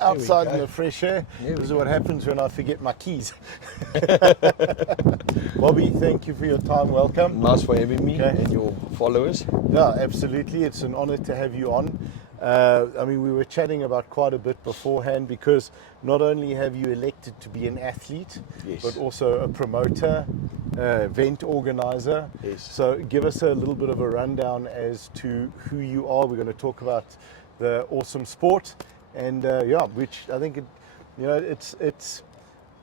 outside in the fresh air. This is what happens when I forget my keys. Bobby, thank you for your time. Welcome. Nice for having me and your followers. Yeah, absolutely. It's an honor to have you on. We were chatting about quite a bit beforehand because not only have you elected to be an athlete, but also a promoter, event organizer. Yes. So give us a little bit of a rundown as to who you are. We're going to talk about the awesome sport, and which I think it's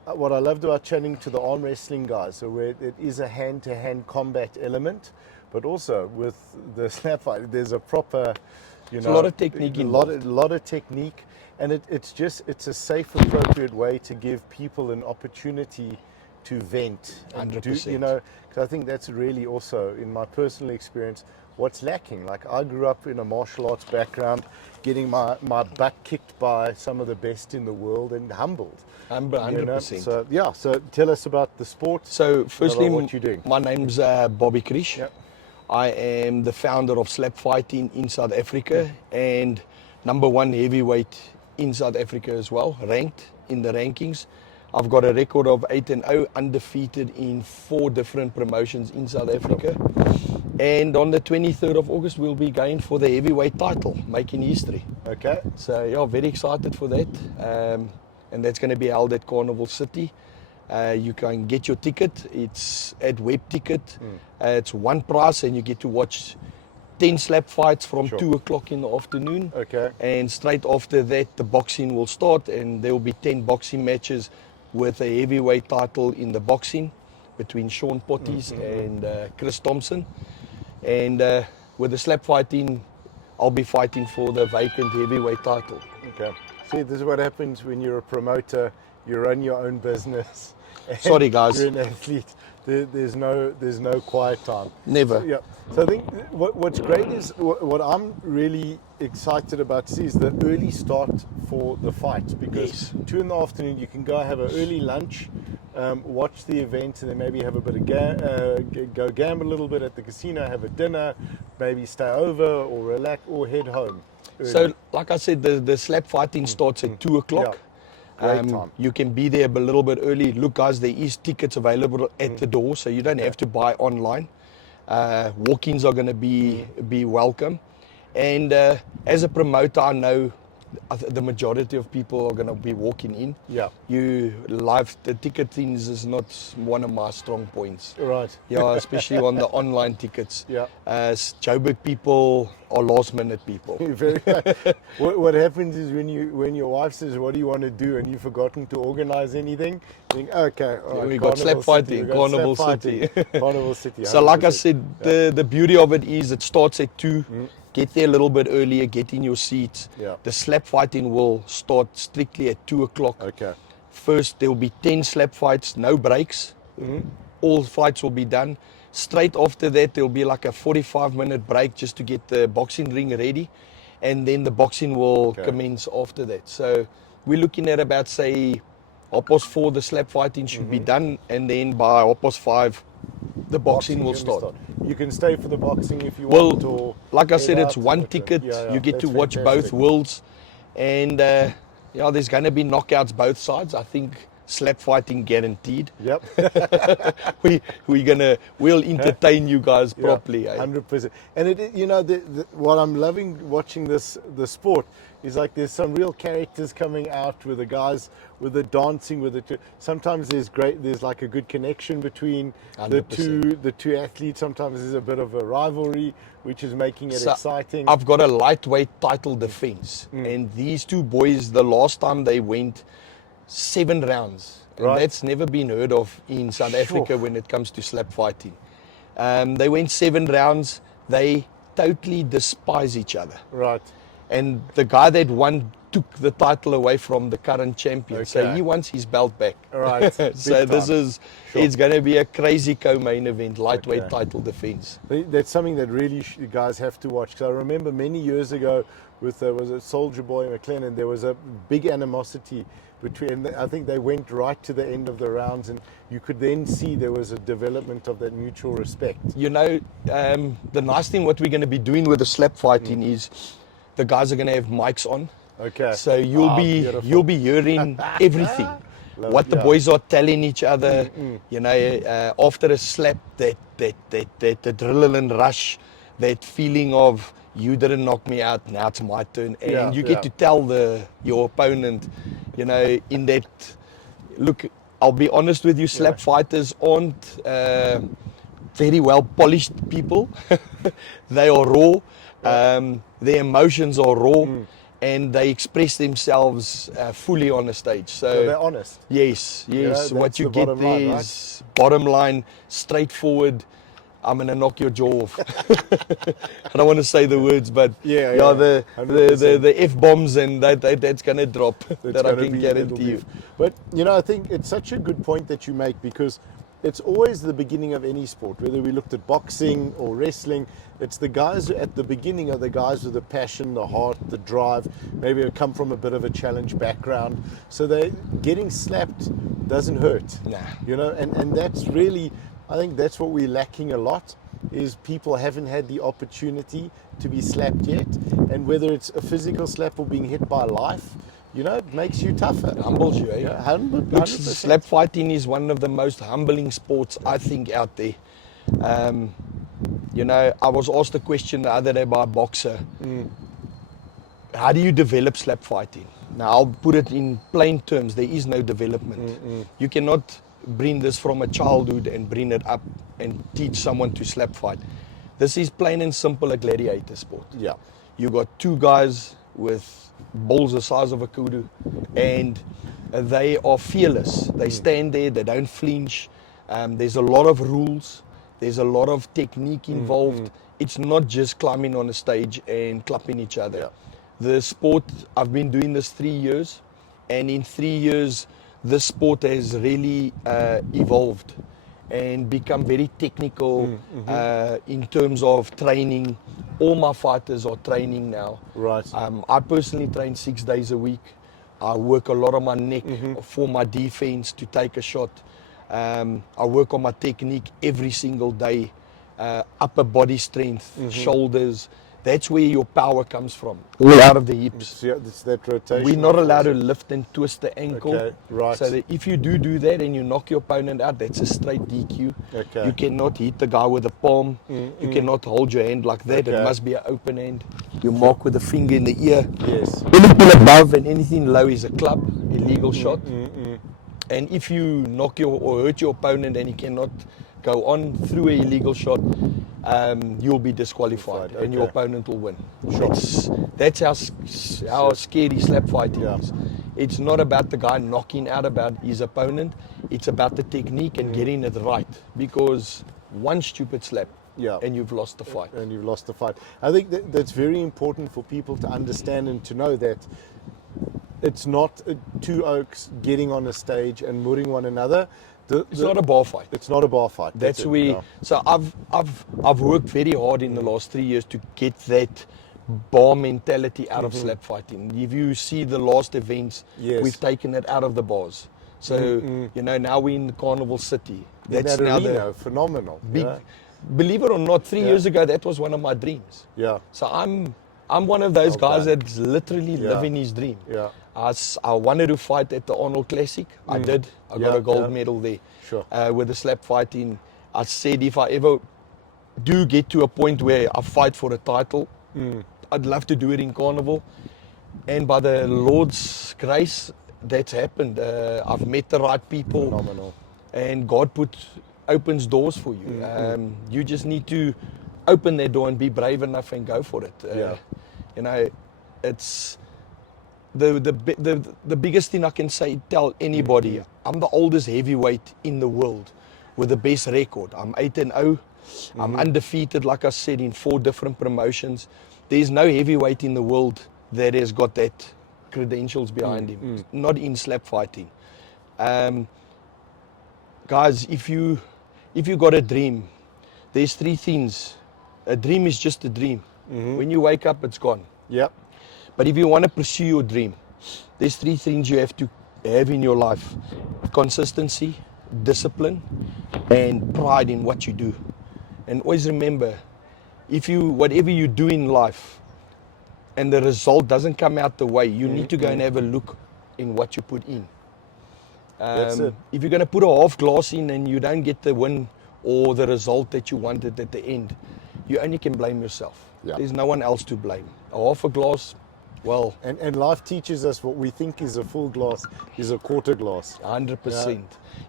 what I loved about chatting to the arm wrestling guys. So where it is a hand-to-hand combat element, but also with the snap fight, there's a proper, a lot of technique involved. A lot of technique, and it's a safe, appropriate way to give people an opportunity to vent. 100%. Because I think that's really also, in my personal experience, what's lacking. Like, I grew up in a martial arts background, getting my butt kicked by some of the best in the world and humbled. 100%. So tell us about the sport. So firstly, what you're doing. My name's Bobby Krisch. Yep. I am the founder of slap fighting in South Africa and #1 heavyweight in South Africa as well, ranked in the rankings. I've got a record of 8-0, undefeated in 4 different promotions in South Africa. And on the 23rd of August, we'll be going for the heavyweight title, making history. Okay. So very excited for that. And that's going to be held at Carnival City. You can get your ticket. It's at Webtickets. It's one price, and you get to watch 10 slap fights from 2 o'clock in the afternoon. Okay. And straight after that, the boxing will start, and there will be 10 boxing matches with a heavyweight title in the boxing between Sean Potties and Chris Thompson. And with the slap fighting, I'll be fighting for the vacant heavyweight title. Okay. See, this is what happens when you're a promoter. You run your own business. Sorry, guys. You're an athlete. There's no quiet time. Never. So I think what's great is what I'm really excited about to see is the early start for the fight, because 2 in the afternoon you can go have an early lunch, watch the event, and then maybe have a bit of go gamble a little bit at the casino, have a dinner, maybe stay over or relax or head home early. So, like I said, the slap fighting starts at 2 o'clock. Great time. You can be there a little bit early. Look, guys, there is tickets available at the door, so you don't have to buy online. Walk-ins are going to be welcome. And as a promoter, I know the majority of people are going to be walking in. Yeah. The ticket things is not one of my strong points. Right. Yeah, especially on the online tickets. Yeah. Joburg people are last-minute people. Very what happens is when your wife says, "What do you want to do?" and you've forgotten to organize anything, you think, okay, all right, we got slap fighting, Carnival City. Carnival City. So like I said, the beauty of it is it starts at 2. Get there a little bit earlier, get in your seats. Yeah. The slap fighting will start strictly at 2 o'clock. Okay. First, there will be 10 slap fights, no breaks. All fights will be done. Straight after that, there will be like a 45-minute break just to get the boxing ring ready. And then the boxing will commence after that. So we're looking at about, say, 4:30, the slap fighting should be done. And then by 5:30, the boxing will start. You can stay for the boxing if you want. Or like I said, it's one ticket. You get to watch both worlds. And there's going to be knockouts both sides. I think slap fighting guaranteed. Yep. We'll entertain you guys properly. 100%. And what I'm loving watching the sport is like there's some real characters coming out with the guys, with the dancing, sometimes there's like a good connection between the two athletes. Sometimes there's a bit of a rivalry, which is making it exciting. I've got a lightweight title defense, and these two boys, the last time they went 7 rounds. And that's never been heard of in South Africa when it comes to slap fighting. They went 7 rounds. They totally despise each other. Right. And the guy that won took the title away from the current champion. Okay. So he wants his belt back. Right. So it's going to be a crazy co-main event, lightweight title defense. That's something that really you guys have to watch. So I remember many years ago with was it Soldier Boy McLennan, there was a big animosity between. I think they went right to the end of the rounds, and you could then see there was a development of that mutual respect. The nice thing what we're going to be doing with the slap fighting is the guys are going to have mics on. Okay. So you'll be hearing everything. What the boys are telling each other, you know, after a slap, that adrenaline rush, that feeling of you didn't knock me out, now it's my turn, and you get to tell your opponent, you know, in that. Look, I'll be honest with you, slap fighters aren't very well polished people. They are raw. Their emotions are raw. And they express themselves fully on the stage. So they're honest. Yes. You know, What you get there is bottom line, straightforward. I'm gonna knock your jaw off. I don't want to say the words, but the F bombs and that's gonna drop. That I can guarantee you. But you know, I think it's such a good point that you make, because it's always the beginning of any sport. Whether we looked at boxing or wrestling, it's the guys who at the beginning are the guys with the passion, the heart, the drive. Maybe they come from a bit of a challenge background, so they getting slapped doesn't hurt. Nah. You know, and that's really, I think that's what we're lacking a lot, is people haven't had the opportunity to be slapped yet. And whether it's a physical slap or being hit by life, you know, it makes you tougher. It humbles you, eh? Yeah, 100%. Look, slap fighting is one of the most humbling sports, I think, out there. You know, I was asked a question the other day by a boxer. How do you develop slap fighting? Now, I'll put it in plain terms. There is no development. You cannot bring this from a childhood and bring it up and teach someone to slap fight. This is plain and simple a gladiator sport. Yeah. You got two guys with balls the size of a kudu, and they are fearless. They stand there, they don't flinch. There's a lot of rules, there's a lot of technique involved. It's not just climbing on a stage and clapping each other. Yeah. The sport, I've been doing this 3 years, and in 3 years, this sport has really evolved and become very technical in terms of training. All my fighters are training now. Right. I personally train 6 days a week. I work a lot on my neck for my defense to take a shot. I work on my technique every single day. Upper body strength, shoulders. That's where your power comes from, all out of the hips. It's that rotation. We're not allowed to lift and twist the ankle. Okay, right. So that if you do that and you knock your opponent out, that's a straight DQ. Okay. You cannot hit the guy with the palm. You cannot hold your hand like that. Okay. It must be an open hand. You mark with the finger in the ear. Yes. Anything above and anything low is a club, illegal shot. And if you knock or hurt your opponent and he cannot go on through an illegal shot, you'll be disqualified and your opponent will win. That's how scary slap fighting is. It's not about the guy knocking out about his opponent. It's about the technique and getting it right. Because one stupid slap and you've lost the fight. And you've lost the fight. I think that's very important for people to understand and to know that it's not two oaks getting on a stage and mooring one another. It's not a bar fight. It's not a bar fight. That's where. So I've worked very hard in the last 3 years to get that bar mentality out of slap fighting. If you see the last events, we've taken it out of the bars. So you know, now we're in Carnival City. That's now arena, phenomenal. Big. Believe it or not, 3 years ago that was one of my dreams. Yeah. So I'm one of those guys that's literally living his dream. Yeah. I wanted to fight at the Arnold Classic. I did. I got a gold medal there. Sure. With the slap fighting. I said if I ever do get to a point where I fight for a title, I'd love to do it in Carnival. And by the Lord's grace, that's happened. I've met the right people. Phenomenal. And God opens doors for you. You just need to open that door and be brave enough and go for it. You know, it's the biggest thing I can tell anybody. I'm the oldest heavyweight in the world with the best record. I'm 8-0. I'm undefeated, like I said, in 4 different promotions. There's no heavyweight in the world that has got that credentials behind him. Not in slap fighting. Guys, if you got a dream, there's 3 things. A dream is just a dream. When you wake up, it's gone. Yep. But if you want to pursue your dream, there's 3 things you have to have in your life: consistency, discipline, and pride in what you do. And always remember, whatever you do in life, and the result doesn't come out the way, you need to go and have a look in what you put in. That's it. If you're going to put a half glass in and you don't get the win or the result that you wanted at the end, you only can blame yourself. Yeah. There's no one else to blame. A half a glass, well, And life teaches us what we think is a full glass is a quarter glass. 100%.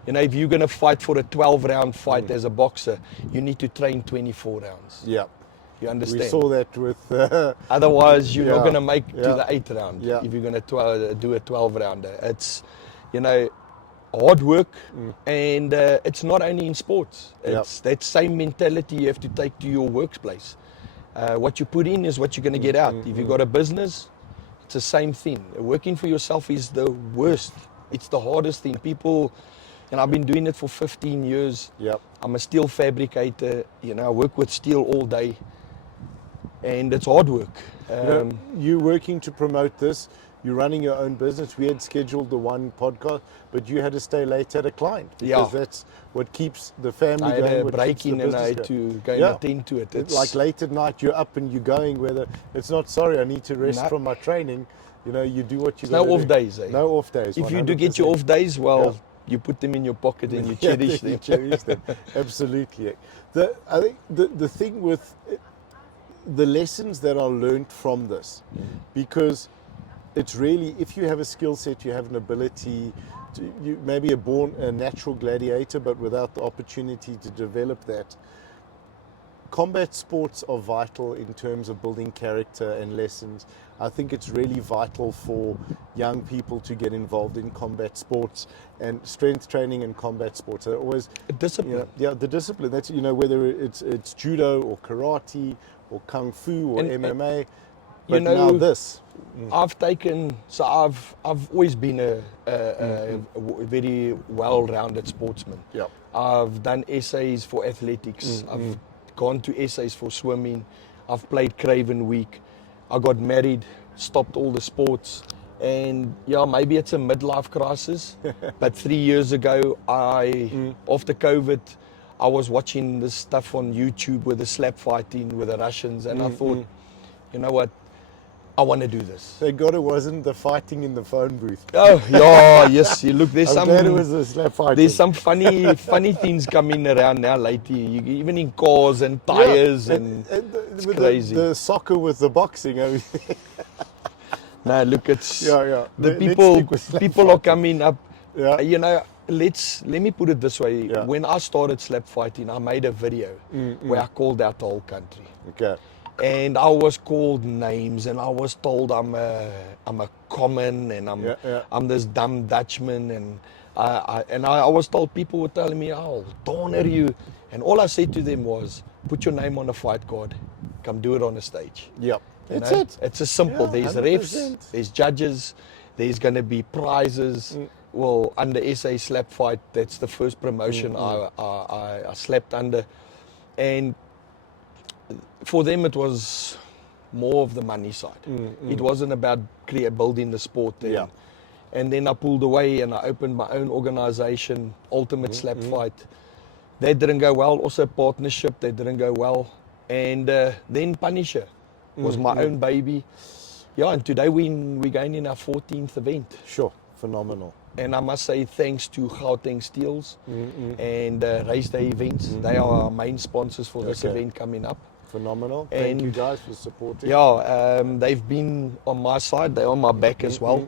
You know, if you're going to fight for a 12-round fight as a boxer, you need to train 24 rounds. Yeah. You understand? We saw that with... Otherwise, you're not Yeah. going to make to Yeah. the 8th round Yeah. if you're going to do a 12-rounder. It's, you know, hard work, and it's not only in sports. It's that same mentality you have to take to your workplace. What you put in is what you're going to get out. If you've got a business, it's the same thing. Working for yourself is the worst. It's the hardest thing. People, and I've been doing it for 15 years. Yep. I'm a steel fabricator. You know, I work with steel all day, and it's hard work. You're working to promote this. You're running your own business. We had scheduled the one podcast, but you had to stay late at a client because that's what keeps the family I going. had a what break keeps the in and I business had going. to go and attend to it. It's like late at night, you're up and you're going. Whether it's not sorry, I need to rest No. from my training. You know, you do what you. No off days. Eh? No off days. If you do get your 100%. off days, well, you put them in your pocket and you cherish them. You cherish them. Absolutely. I think the thing with the lessons that are learned from this, because it's really, if you have a skill set, you have an ability, you maybe a natural gladiator, but without the opportunity to develop that. Combat sports are vital in terms of building character and lessons. I think it's really vital for young people to get involved in combat sports and strength training and combat sports. They're always Discipline. the discipline. That's whether it's judo or karate or kung fu or And MMA. But know, now this. I've always been a very well-rounded sportsman. Yep. I've done essays for athletics. I've gone to essays for swimming. I've played Craven Week. I got married, stopped all the sports. And maybe it's a midlife crisis. But 3 years ago, after COVID, I was watching this stuff on YouTube with the slap fighting with the Russians. And I thought, you know what? I want to do this. Thank God it wasn't the fighting in the phone booth. Oh, yeah, yes. Look, I'm glad it was the slap fighting. there's some funny things coming around now lately. Even in cars and tires, and it's with crazy. The soccer with the boxing. I mean, No, look, it's yeah. the Let's people. stick with slap People are fighting. coming up. Yeah. You know, let me put it this way. Yeah. When I started slap fighting, I made a video where I called out the whole country. Okay. And I was called names, and I was told I'm a common, and I'm this dumb Dutchman, and I was told, people were telling me, "I'll corner you," and all I said to them was, "Put your name on a fight card, come do it on the stage." Yep. You That's know? it. It's as simple. Yeah, There's 100%. refs, there's judges, there's going to be prizes. Well, under SA Slap Fight, that's the first promotion I slapped under, and for them it was more of the money side. It wasn't about building the sport then. Yeah. And then I pulled away and I opened my own organization, Ultimate Slap Fight. That didn't go well. Also partnership, that didn't go well. And then Punisher was my own baby. Yeah, and today we're going in our 14th event. Sure. Phenomenal. And I must say thanks to Gauteng Steels and Race Day Events. They are our main sponsors for this event coming up. Phenomenal. Thank And you guys for supporting. Yeah, they've been on my side. They're on my back as well.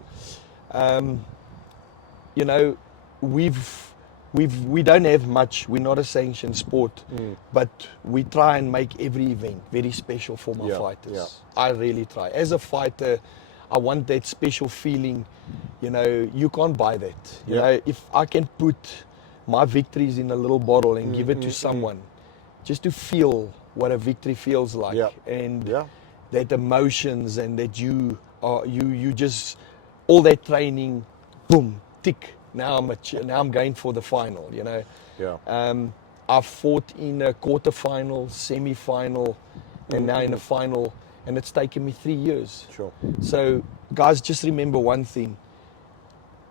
You know, we don't have much. We're not a sanctioned sport, but we try and make every event very special for my fighters. Yeah. I really try. As a fighter, I want that special feeling. You know, you can't buy that. You know, if I can put my victories in a little bottle and give it to someone, just to feel what a victory feels like, and that emotions, and that you just all that training, boom, tick. Now I'm going for the final. You know. Yeah. I've fought in a quarterfinal, semi-final, and now in a final, and it's taken me 3 years. Sure. So, guys, just remember one thing.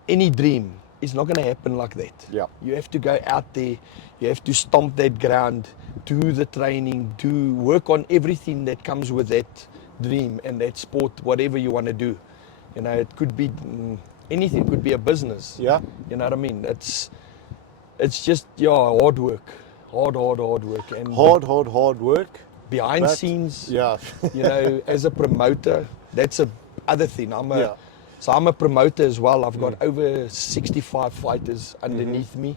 Any dream is not going to happen like that. Yeah. You have to go out there, you have to stomp that ground, do the training, work on everything that comes with that dream and that sport, whatever you want to do. You know, it could be anything. It could be a business. Yeah. You know what I mean? It's just hard work, hard work, and Hard work. behind But, scenes. yeah. You know, as a promoter, that's a other thing. Yeah. So I'm a promoter as well. I've got over 65 fighters underneath me,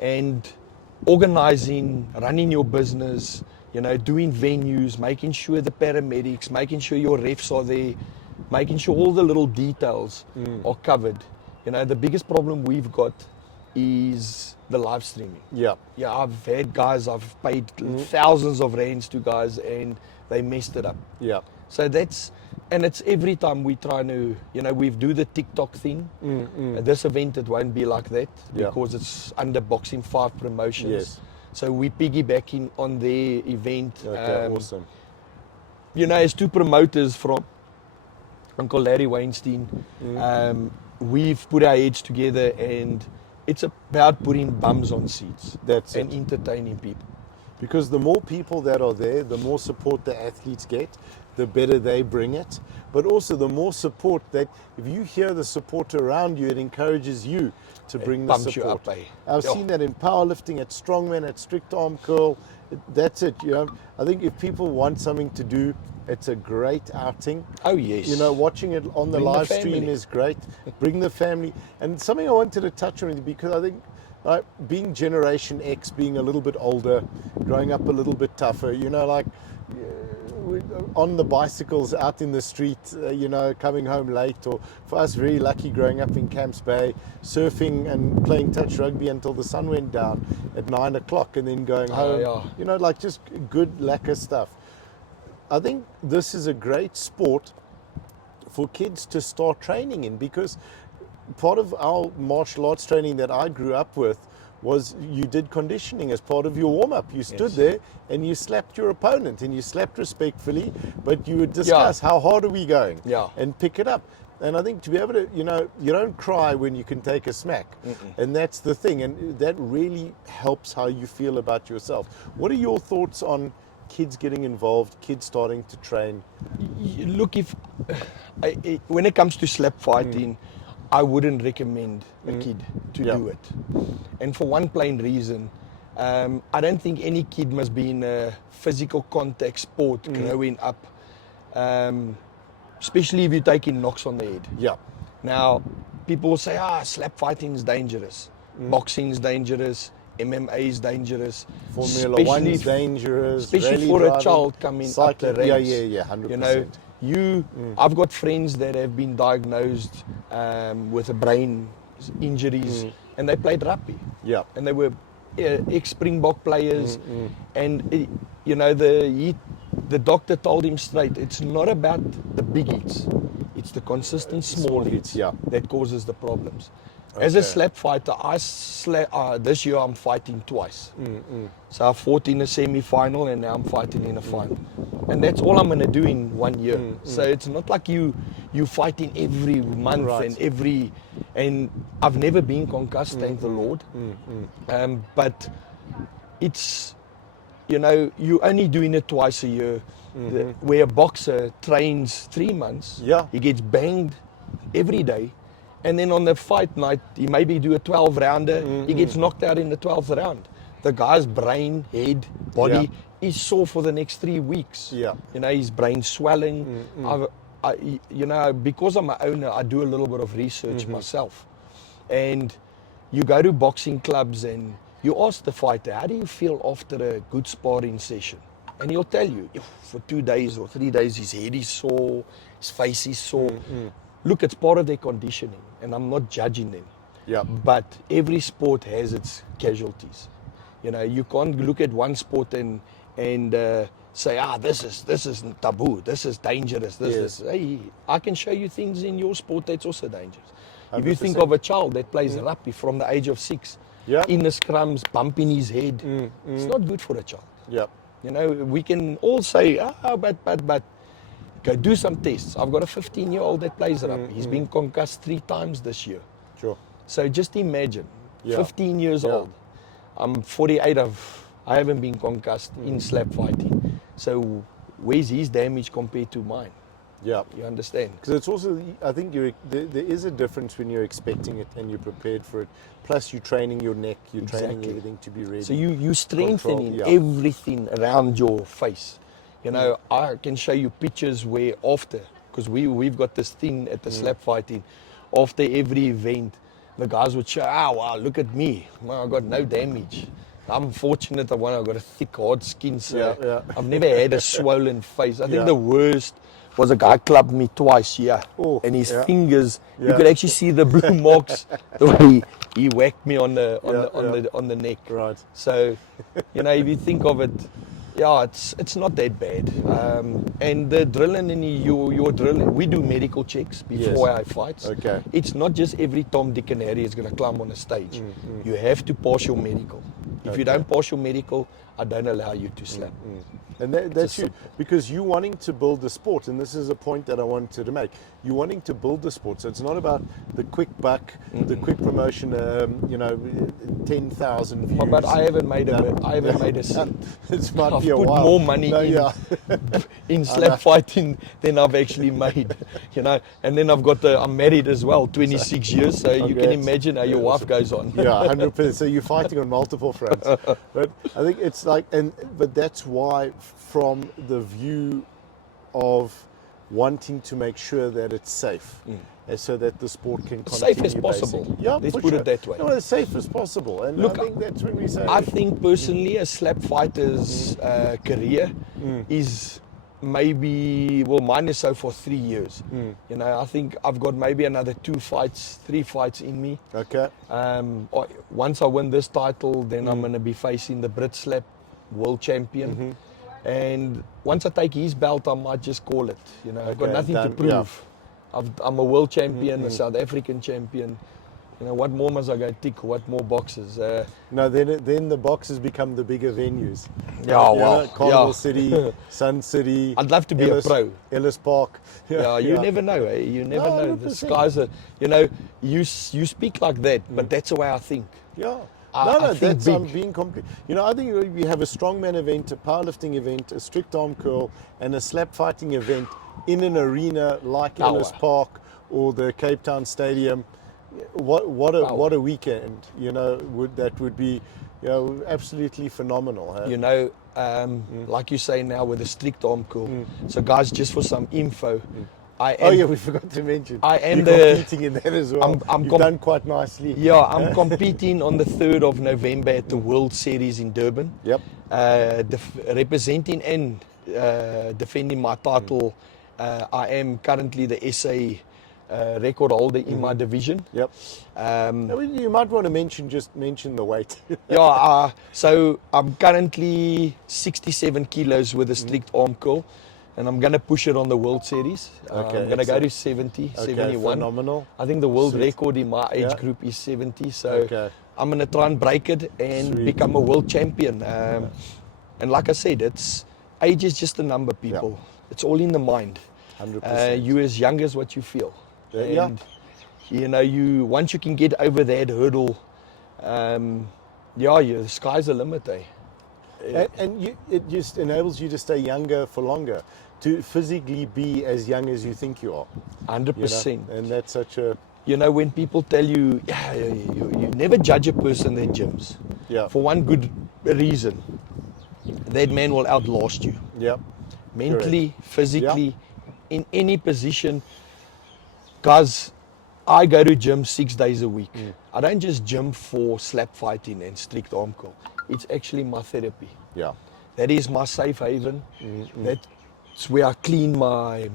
and organizing, running your business, you know, doing venues, making sure the paramedics, making sure your refs are there, making sure all the little details are covered. You know, the biggest problem we've got is the live streaming. Yeah. Yeah, I've had guys, I've paid thousands of rands to guys and they messed it up. Yeah. So and it's every time we try to, you know, we do the TikTok thing. This event, it won't be like that because it's under Boxing 5 Promotions. Yes. So we piggybacking on their event. Okay, awesome. You know, as two promoters from Uncle Larry Weinstein, we've put our heads together and it's about putting bums on seats. That's and it. entertaining people. Because the more people that are there, the more support the athletes get, the better they bring it. But also the more support that, if you hear the support around you, it encourages you to bring the Pumps you support. up, eh? I've seen that in powerlifting, at strongman, at strict arm curl. That's it. You know, I think if people want something to do, it's a great outing. Oh, yes. You know, watching it on the Bring the live stream family. is great. Bring the family. And something I wanted to touch on, because I think being Generation X, being a little bit older, growing up a little bit tougher, you know, like on the bicycles out in the street, you know, coming home late, or for us, very lucky growing up in Camps Bay, surfing and playing touch rugby until the sun went down at 9 o'clock and then going home. yeah. You know, like just good, lacquer stuff. I think this is a great sport for kids to start training in, because part of our martial arts training that I grew up with was you did conditioning as part of your warm-up. You stood there and you slapped your opponent, and you slapped respectfully, but you would discuss how hard are we going and pick it up. And I think to be able to, you know, you don't cry when you can take a smack. And that's the thing. And that really helps how you feel about yourself. What are your thoughts on kids getting involved, kids starting to train? Look, when it comes to slap fighting, I wouldn't recommend a kid to do it. And for one plain reason, I don't think any kid must be in a physical contact sport growing up, especially if you're taking knocks on the head. Yeah. Now, people will say, slap fighting is dangerous. Boxing is dangerous. MMA is dangerous. Formula 1 is dangerous. Especially for a child coming up the ranks. Yeah, 100%. You know, I've got friends that have been diagnosed with a brain injuries, and they played rugby. Yeah. And they were ex-Springbok players, and you know, the doctor told him straight, it's not about the big hits, it's the consistent small hits that causes the problems. As a slap fighter, this year I'm fighting twice. So I fought in a semi-final and now I'm fighting in a final. And that's all I'm going to do in 1 year. So it's not like you fighting every month and I've never been concussed, thank the Lord. But it's, you know, you're only doing it twice a year. Where a boxer trains 3 months, he gets banged every day. And then on the fight night, he maybe do a 12-rounder. He gets knocked out in the 12th round. The guy's brain, head, body is sore for the next 3 weeks. You know, his brain's swelling. You know, because I'm an owner, I do a little bit of research myself. And you go to boxing clubs and you ask the fighter, how do you feel after a good sparring session? And he'll tell you, for 2 days or 3 days, his head is sore, his face is sore. Look, it's part of their conditioning, and I'm not judging them. But every sport has its casualties. You know, you can't look at one sport and say, this is taboo, this is dangerous, Hey, I can show you things in your sport that's also dangerous. 100%. If you think of a child that plays rugby from the age of 6, in the scrums, bumping his head, it's not good for a child. You know, we can all say, but go do some tests. I've got a 15-year-old that plays rugby. He's been concussed 3 times this year. So just imagine, 15 years old. I'm 48. I haven't been concussed in slap fighting. So where's his damage compared to mine? Yeah. You understand? Because it's also, I think there is a difference when you're expecting it and you're prepared for it. Plus, you're training your neck, you're training Exactly. everything to be ready. So you strengthening yeah. everything around your face. You know, I can show you pictures where after, because we've got this thing at the slap fighting, after every event, the guys would show, wow, look at me. I got no damage. I'm fortunate that I got a thick, hard skin, so I've never had a swollen face. I think the worst was a guy clubbed me twice, and his fingers, you could actually see the blue marks the way he whacked me on the neck. Right. So, you know, if you think of it, it's not that bad. And the drilling in your drilling, we do medical checks before our fights. Okay. It's not just every Tom, Dick and Harry is going to climb on a stage. You have to pass your medical. If you don't pass your medical, I don't allow you to slap. And that's you, because you wanting to build the sport, and this is a point that I wanted to make. You're wanting to build the sport, so it's not about the quick buck, the quick promotion. 10,000 views. But I haven't made a cent. It might I've be a put while. more money in slap fighting than I've actually made, you know. And then I'm married as well, 26 years. So you can imagine how your wife goes on. Yeah, 100%. So you're fighting on multiple fronts. But I think it's like, but that's why, from the view of wanting to make sure that it's safe, and so that the sport can continue. Safe as possible. Basically. Yeah, let's put it that way. No, as safe as possible. And Look, I think that's when we say. I think personally, a slap fighter's career is maybe, well, mine is so for 3 years. You know, I think I've got maybe another 3 fights in me. Okay. Once I win this title, then I'm going to be facing the Brit Slap world champion. And once I take his belt, I might just call it. You know, I've got nothing to prove. Yeah. I'm a world champion, a South African champion. You know, what more must I go tick? What more boxes? No, then the boxes become the bigger venues. Carnival City, Sun City. I'd love to be a pro. Ellis Park. You never know. Eh? You never know. 100%. The skies are. You know, you speak like that, but that's the way I think. Yeah. I think that's big. being complete. You know, I think we have a strongman event, a powerlifting event, a strict arm curl, and a slap fighting event in an arena like Ellis Park or the Cape Town Stadium. What a weekend! You know, that would be, you know, absolutely phenomenal. Huh? You know, like you say now with the strict arm curl. So guys, just for some info. We forgot to mention. I am You're competing in that as well. You've done quite nicely. Yeah, I'm competing on the 3rd of November at the World Series in Durban. Yep. Representing and defending my title. I am currently the SA record holder in my division. Yep. You might want to mention the weight. So I'm currently 67 kilos with a strict arm curl. And I'm going to push it on the World Series. Okay, I'm going to go to 70, 71. Phenomenal. I think the world record in my age group is 70. So I'm going to try and break it and become a world champion. And like I said, age is just a number, people. Yeah. It's all in the mind. 100%. You as young as what you feel. And, you know, once you can get over that hurdle, the sky's the limit, eh? And it just enables you to stay younger for longer, to physically be as young as you think you are. 100%. You know? And that's such a... You know, when people tell you, you never judge a person that gyms. Yeah. For one good reason. That man will outlast you. Yeah. Mentally, physically, in any position. Guys, I go to gym 6 days a week. I don't just gym for slap fighting and strict arm curl. It's actually my therapy. Yeah. That is my safe haven. That's where I clean my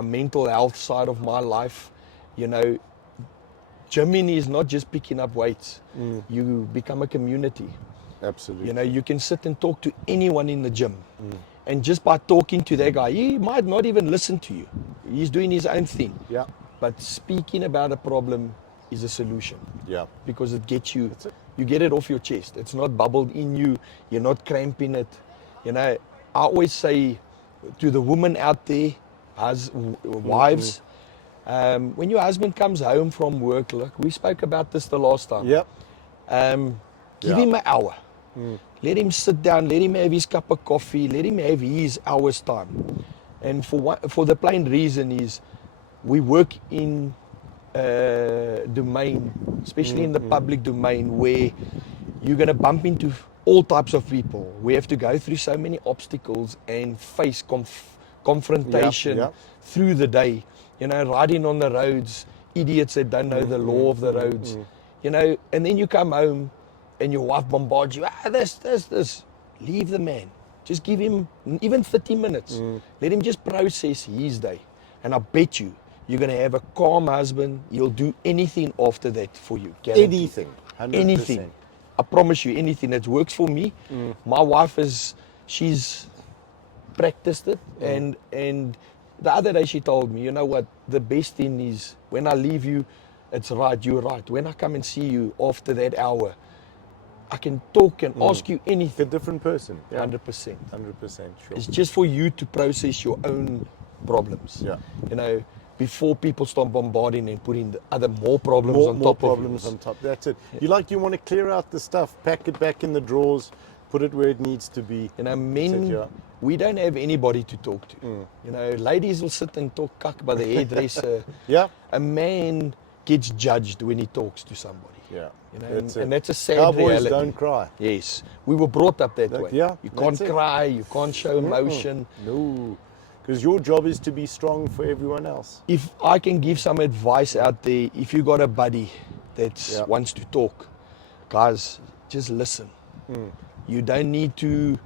mental health side of my life. You know, gymming is not just picking up weights. You become a community. Absolutely. You know, you can sit and talk to anyone in the gym. And just by talking to that guy, he might not even listen to you. He's doing his own thing. Yeah. But speaking about a problem is a solution. Yeah. Because it gets you... You get it off your chest. It's not bubbled in you. You're not cramping it. You know, I always say to the women out there, wives, when your husband comes home from work, look, we spoke about this the last time. Yep. Give him an hour. Let him sit down, let him have his cup of coffee, let him have his hour's time. And for the plain reason is we work in a domain, especially in the public domain, where you're going to bump into all types of people. We have to go through so many obstacles and face confrontation through the day. You know, riding on the roads, idiots that don't know the law of the roads. You know, and then you come home and your wife bombards you. This. Leave the man. Just give him even 30 minutes. Let him just process his day. And I bet you're going to have a calm husband. He'll do anything after that for you. Guaranteed. Anything. 100%. Anything. I promise you, anything that works for me. My wife she's practiced it. And the other day she told me, you know what, the best thing is when I leave you, it's right, you're right. When I come and see you after that hour, I can talk and ask you anything. A different person. Yeah. 100%. 100%, sure. It's just for you to process your own problems. Yeah. You know, before people start bombarding and putting the other more problems on top of yours. On top. That's it. Yeah. You want to clear out the stuff, pack it back in the drawers, put it where it needs to be. You know, men, we don't have anybody to talk to. You know, ladies will sit and talk cuck by the hairdresser. Yeah. A man gets judged when he talks to somebody. Yeah. You know, and that's a sad Cowboys reality. don't cry. Yes. We were brought up that way. Yeah. You can't cry, you can't show emotion. No. Because your job is to be strong for everyone else. If I can give some advice out there, if you got a buddy that wants to talk, guys, just listen. You don't need to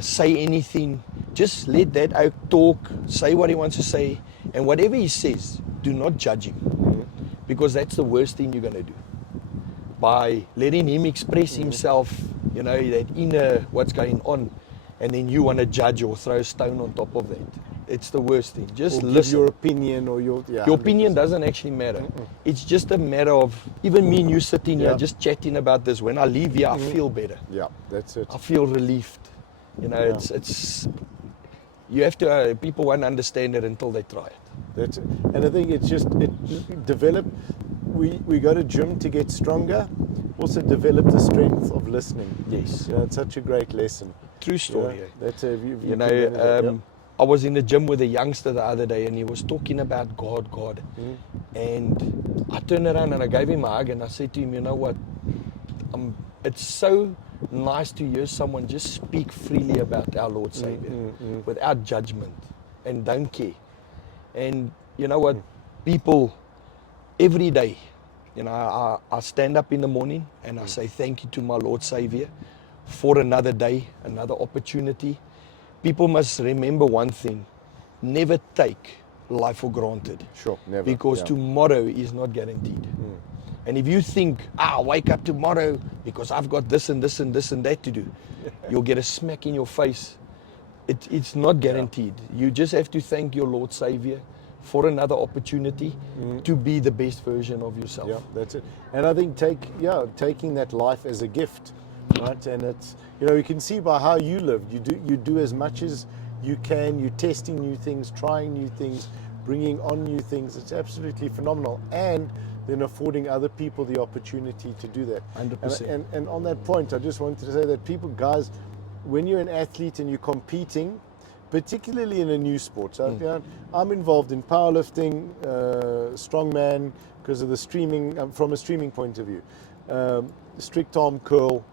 say anything. Just let that out talk, say what he wants to say, and whatever he says, do not judge him. Because that's the worst thing you're going to do. By letting him express himself, you know, that inner what's going on, and then you want to judge or throw a stone on top of that. It's the worst thing. Just or listen. Give your opinion or your opinion doesn't actually matter. It's just a matter of even me and you sitting here just chatting about this. When I leave here, I feel better. Yeah, that's it. I feel relieved. You know, it's you have to. People won't understand it until they try it. That's it. And I think it's just develop. We go to gym to get stronger. Also develop the strength of listening. Yes. You know, it's such a great lesson. True story. That's you know. I was in the gym with a youngster the other day, and he was talking about God. And I turned around and I gave him a hug, and I said to him, you know what? It's so nice to hear someone just speak freely about our Lord Savior without judgment and don't care. And you know what? People, every day, you know, I stand up in the morning and I say thank you to my Lord Savior for another day, another opportunity. People must remember one thing: never take life for granted. Sure, never. Because tomorrow is not guaranteed. And if you think, I'll wake up tomorrow because I've got this and this and this and that to do, you'll get a smack in your face. It's not guaranteed. You just have to thank your Lord Savior for another opportunity to be the best version of yourself. Yeah, that's it. And I think taking that life as a gift, right? And it's, you know, you can see by how you live. You do as much as you can. You're testing new things, trying new things, bringing on new things. It's absolutely phenomenal. And then affording other people the opportunity to do that. 100%. And on that point, I just wanted to say that people, guys, when you're an athlete and you're competing, particularly in a new sport. So you know, I'm involved in powerlifting, strongman, because of the streaming, from a streaming point of view. Strict arm curl,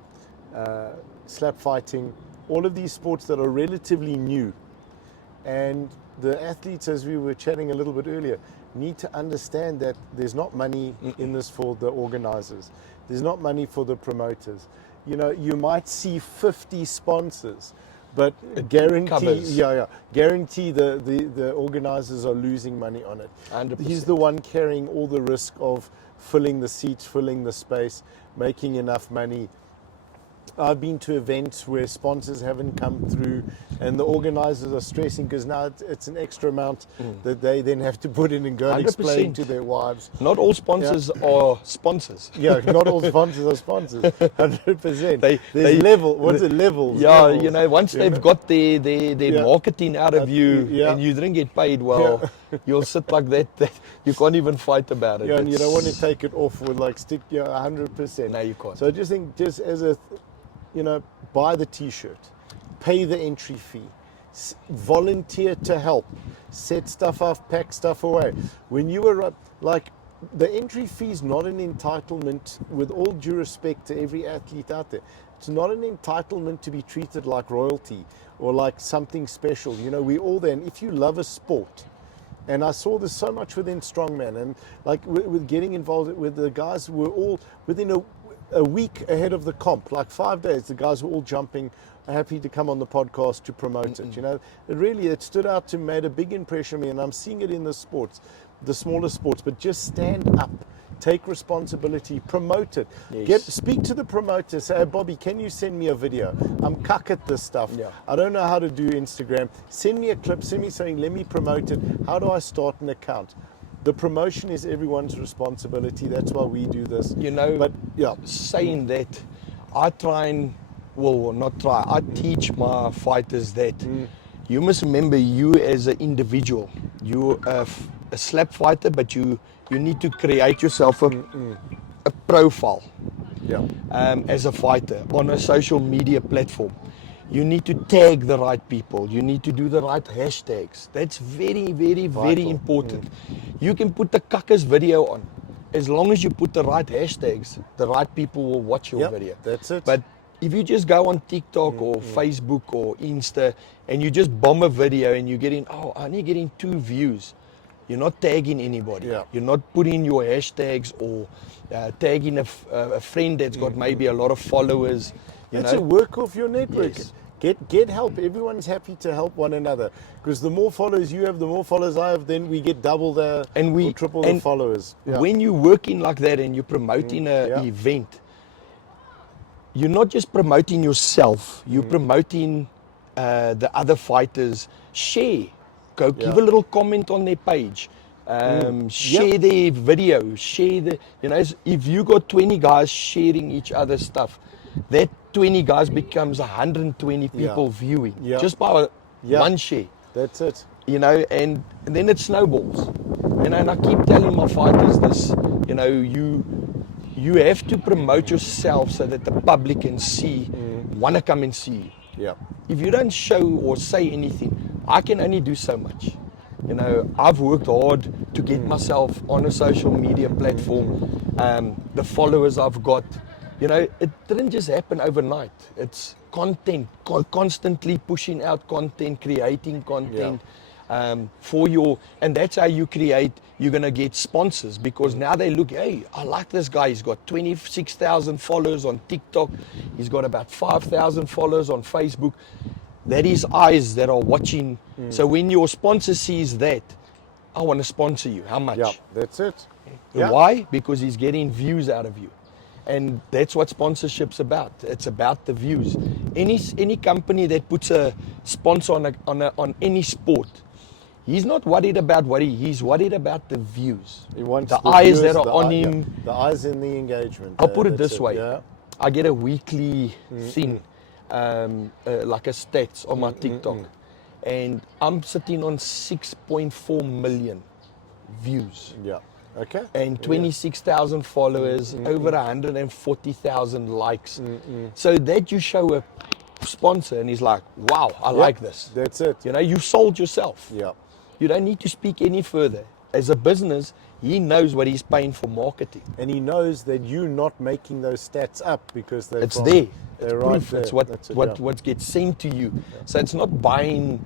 slap fighting, all of these sports that are relatively new. And the athletes, as we were chatting a little bit earlier, need to understand that there's not money in this for the organizers. There's not money for the promoters. You know, you might see 50 sponsors, but guarantee the organizers are losing money on it. 100%. He's the one carrying all the risk of filling the seats, filling the space, making enough money. I've been to events where sponsors haven't come through and the organizers are stressing because now it's an extra amount that they then have to put in and go and explain to their wives. Not all sponsors are sponsors. Yeah, not all sponsors are sponsors. 100%. There's level. What's it? Levels. Yeah, levels. you know, once they've got their marketing out of you and you didn't get paid well, you'll sit like that you can't even fight about it. Yeah, and you don't want to take it off with like stick 100%. No, you can't. So I just think, just as a buy the t-shirt, pay the entry fee, volunteer to help, set stuff up, pack stuff away. When you were like, the entry fee is not an entitlement, with all due respect to every athlete out there. It's not an entitlement to be treated like royalty or like something special. We're all there. And if you love a sport, and I saw this so much within strongman, and like with getting involved with the guys, were all within a week ahead of the comp, like 5 days, the guys were all jumping, happy to come on the podcast to promote it. It stood out to me, made a big impression on me, and I'm seeing it in the sports, the smaller sports. But just stand up, take responsibility, promote it. Yes. Speak to the promoter, say, hey, Bobby, can you send me a video? I'm cuck at this stuff. Yeah. I don't know how to do Instagram. Send me a clip, send me something, let me promote it. How do I start an account? The promotion is everyone's responsibility. That's why we do this. But yeah, saying that, I try and, well, not try, I teach my fighters that you must remember, you as an individual, you're a slap fighter, but you need to create yourself a profile as a fighter on a social media platform. You need to tag the right people. You need to do the right hashtags. That's very, very, very important. You can put the cuckers video on. As long as you put the right hashtags, the right people will watch your video. That's it. But if you just go on TikTok or Facebook or Insta and you just bomb a video and you're getting, I'm only getting 2 views, you're not tagging anybody. Yeah. You're not putting your hashtags or tagging a friend that's got maybe a lot of followers. It's a work of your network. Yes. Get help. Everyone's happy to help one another, because the more followers you have, the more followers I have, then we get double or triple the followers. Yeah. When you're working like that and you're promoting an event, you're not just promoting yourself, you're promoting the other fighters. Share. Go give a little comment on their page. Share their video. Share if you got 20 guys sharing each other's stuff, that 20 guys becomes 120 people viewing just by one share. That's it. And then it snowballs. And I keep telling my fighters this, you have to promote yourself so that the public can see, want to come and see you. Yeah. If you don't show or say anything, I can only do so much. I've worked hard to get myself on a social media platform. The followers I've got, it didn't just happen overnight. It's content, constantly pushing out content, creating content for and that's how you create. You're going to get sponsors, because now they look, hey, I like this guy. He's got 26,000 followers on TikTok. He's got about 5,000 followers on Facebook. That is eyes that are watching. So when your sponsor sees that, I want to sponsor you. How much? Yeah, that's it. Why? Because he's getting views out of you. And that's what sponsorship's about. It's about the views. Any company that puts a sponsor on any sport, he's not worried about he's worried about the views. He wants the eyes viewers, that are on him. Yeah, the eyes in the engagement. I'll put it this way. Yeah. I get a weekly thing, like a stats on my TikTok. And I'm sitting on 6.4 million views. Yeah. Okay. And 26,000 followers, over 140,000 likes. So that you show a sponsor and he's like, wow, I like this. That's it. You sold yourself. Yeah. You don't need to speak any further. As a business, he knows what he's paying for marketing. And he knows that you're not making those stats up because they're it's there. They're it's right proof. there. It's what gets sent to you. So it's not buying,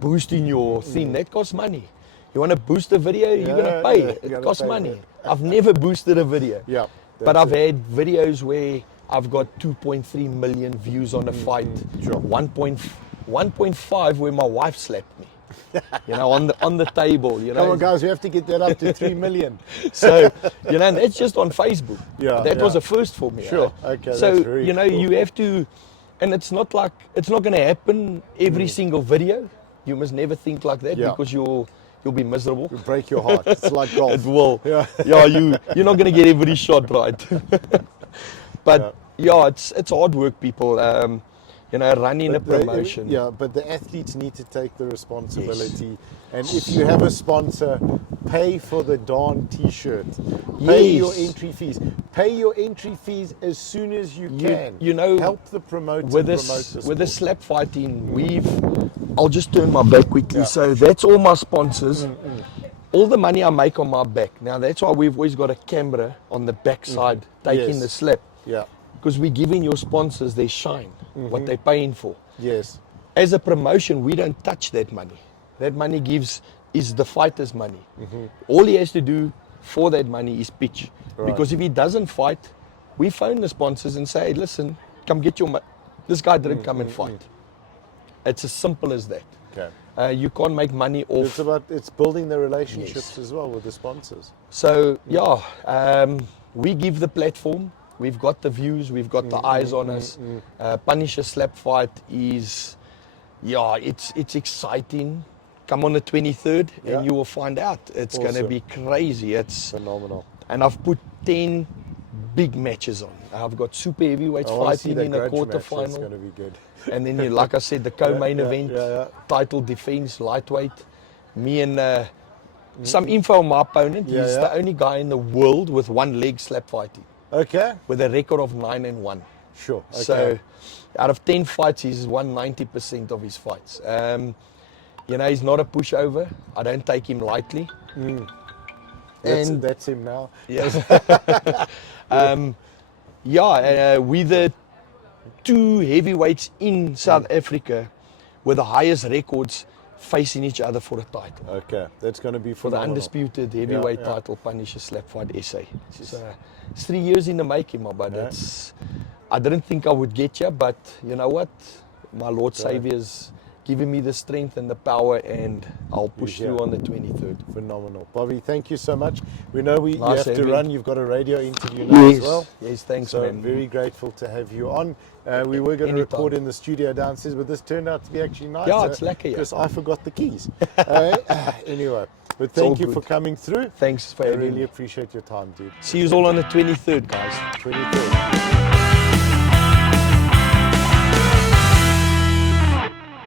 boosting your thing. That costs money. You want to boost a video, you're going to pay. It costs money. I've never boosted a video. Yeah. But I've had videos where I've got 2.3 million views on a fight. Sure. 1.5 where my wife slapped me. On the table. Come on, guys, we have to get that up to 3 million. So, that's just on Facebook. Yeah. That was a first for me. Sure. Okay. So, that's very cool. you have to, and it's not going to happen every single video. You must never think like that because you'll be miserable. It'll break your heart. It's like golf. It will. Yeah. You're not going to get every shot right. But it's hard work, people. Running a promotion. But the athletes need to take the responsibility. Yes. And if you have a sponsor, pay for the darn t-shirt. Pay your entry fees. pay your entry fees as soon as you can. You know, help the promoter with promote this the with the sport. slap fighting, I'll just turn my back quickly. Yeah. So that's all my sponsors. All the money I make on my back. Now that's why we've always got a camera on the back side taking Yes. the slap. Yeah. Because we're giving your sponsors their shine, what they're paying for. Yes. As a promotion, we don't touch that money. That money is the fighter's money. All he has to do for that money is pitch. Right. Because if he doesn't fight, we phone the sponsors and say, hey, listen, come get your money. This guy didn't come and fight. It's as simple as that. Okay. You can't make money off. It's building the relationships as well with the sponsors. So we give the platform. We've got the views. We've got the eyes on us. Punisher slap fight is, it's exciting. Come on the 23rd and you will find out. It's going to be crazy. It's phenomenal. And I've put 10 big matches on. I've got super heavyweights fighting in a quarterfinal. It's going to be good. And then, like I said, the co-main event, title defense, lightweight. Me and some info on my opponent. He's the only guy in the world with one leg slap fighting. Okay. With a record of 9-1. Sure. Okay. So, out of 10 fights, he's won 90% of his fights. He's not a pushover. I don't take him lightly. That's him now. We're the two heavyweights in South Africa with the highest records facing each other for a title. Okay, that's going to be for the undisputed heavyweight title, Punisher Slap Fight SA. It's 3 years in the making, my brother. I didn't think I would get here, but you know what? My Lord Saviour's given me the strength and the power, and I'll push through on the 23rd. Phenomenal. Bobby, thank you so much. We know you Nice have to run. You've got a radio interview now as well. Yes, thanks, so man. I'm very grateful to have you on. We were going to record in the studio downstairs, but this turned out to be actually nice. Yeah, it's lucky. Because I forgot the keys. Anyway, but thank you for coming through. Thanks for having me. I really appreciate your time, dude. See you all on the 23rd, guys. 23rd.